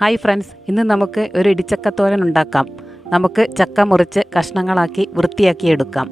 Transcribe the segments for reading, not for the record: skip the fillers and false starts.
Hi friends, ഇന്ന് നമുക്ക് ഒരു ഇടിച്ചക്കത്തോരൻ ഉണ്ടാക്കാം. നമുക്ക് ചക്ക മുറിച്ച് കഷ്ണങ്ങളാക്കി വൃത്തിയാക്കി എടുക്കാം.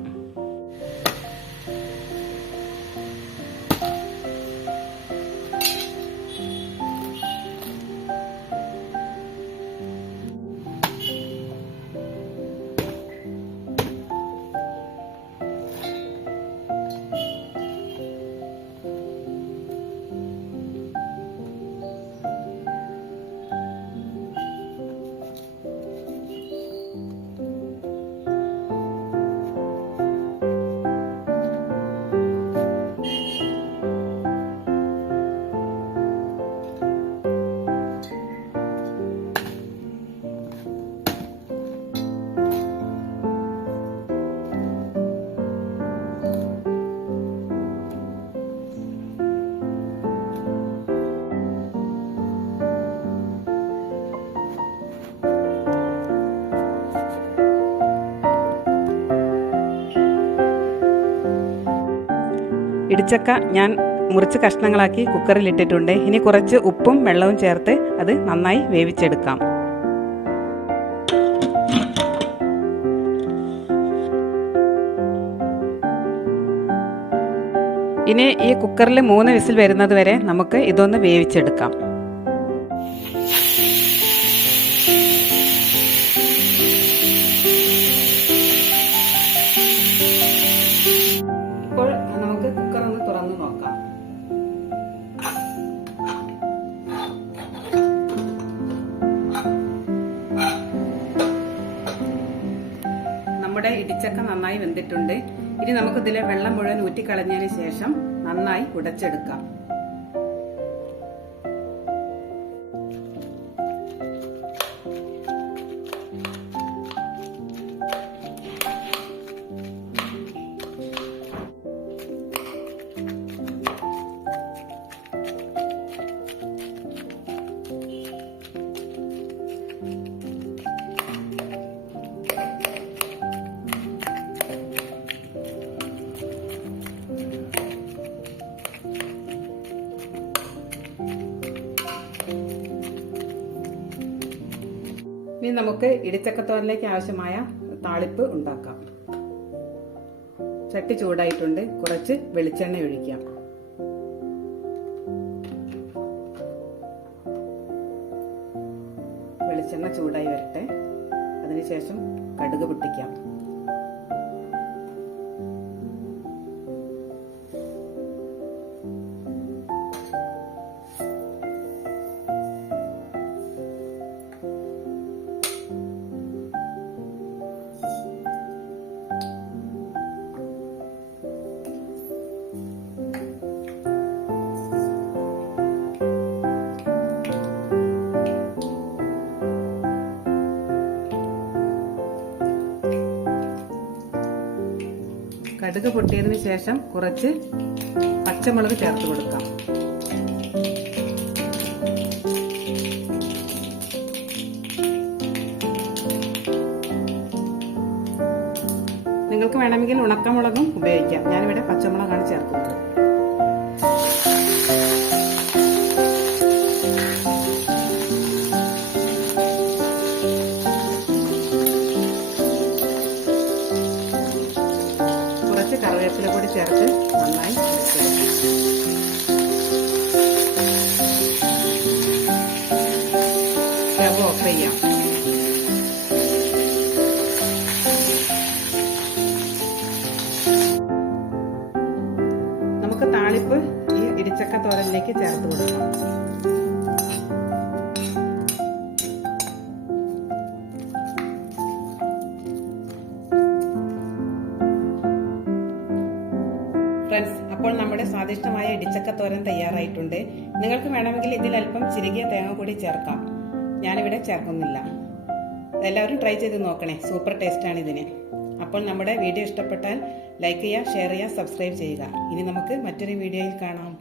ഇടിച്ചക്ക ഞാൻ മുറിച്ച് കഷ്ണങ്ങളാക്കി കുക്കറിൽ ഇട്ടിട്ടുണ്ട്. ഇനി കുറച്ച് ഉപ്പും വെള്ളവും ചേർത്ത് അത് നന്നായി വേവിച്ചെടുക്കാം. ഇനി ഈ കുക്കറിൽ 3 വിസിൽ വരുന്നത് വരെ നമുക്ക് ഇതൊന്ന് വേവിച്ചെടുക്കാം. ഇപ്പോൾ നമുക്ക് കുക്കർ ഒന്ന് തുറന്ന് നോക്കാം. നമ്മുടെ ഇടിച്ചക്ക നന്നായി വെന്തിട്ടുണ്ട്. ഇനി നമുക്ക് ഇതിലെ വെള്ളം മുഴുവൻ ഊറ്റിക്കളഞ്ഞതിന് ശേഷം നന്നായി ഉടച്ചെടുക്കാം. ഇനി നമുക്ക് ഇടിച്ചക്കത്തോരനിലേക്ക് ആവശ്യമായ താളിപ്പ് ഉണ്ടാക്കാം. ചട്ടി ചൂടായിട്ടുണ്ട്. കുറച്ച് വെളിച്ചെണ്ണ ഒഴിക്കാം. വെളിച്ചെണ്ണ ചൂടായി വരട്ടെ. അതിനുശേഷം കടുക് പൊട്ടിക്കാം. കടുക് പൊട്ടിയതിന് ശേഷം കുറച്ച് പച്ചമുളക് ചേർത്ത് കൊടുക്കാം. നിങ്ങൾക്ക് വേണമെങ്കിൽ ഉണക്കമുളകും ഉപയോഗിക്കാം. ഞാനിവിടെ പച്ചമുളകാണ് ചേർക്കുന്നത്. കറിവേപ്പില കൂടി ചേർത്ത് നന്നായി സ്റ്റവ് ഓഫ് ചെയ്യാം. നമുക്ക് താളിപ്പ് ഈ ഇടിച്ചക്ക തോരനിലേക്ക് ചേർത്ത് കൊടുക്കാം. ഫ്രണ്ട്സ്, അപ്പോൾ നമ്മുടെ സ്വാദിഷ്ടമായ ഇടിച്ചക്കത്തോരൻ തയ്യാറായിട്ടുണ്ട്. നിങ്ങൾക്ക് വേണമെങ്കിൽ ഇതിൽ അല്പം ചിരകിയ തേങ്ങ കൂടി ചേർക്കാം. ഞാനിവിടെ ചേർക്കുന്നില്ല. എല്ലാവരും ട്രൈ ചെയ്ത് നോക്കണേ. സൂപ്പർ ടേസ്റ്റാണ് ഇതിന്. അപ്പോൾ നമ്മുടെ വീഡിയോ ഇഷ്ടപ്പെട്ടാൽ ലൈക്ക് ചെയ്യുക, ഷെയർ ചെയ്യുക, സബ്സ്ക്രൈബ് ചെയ്യുക. ഇനി നമുക്ക് മറ്റൊരു വീഡിയോയിൽ കാണാം.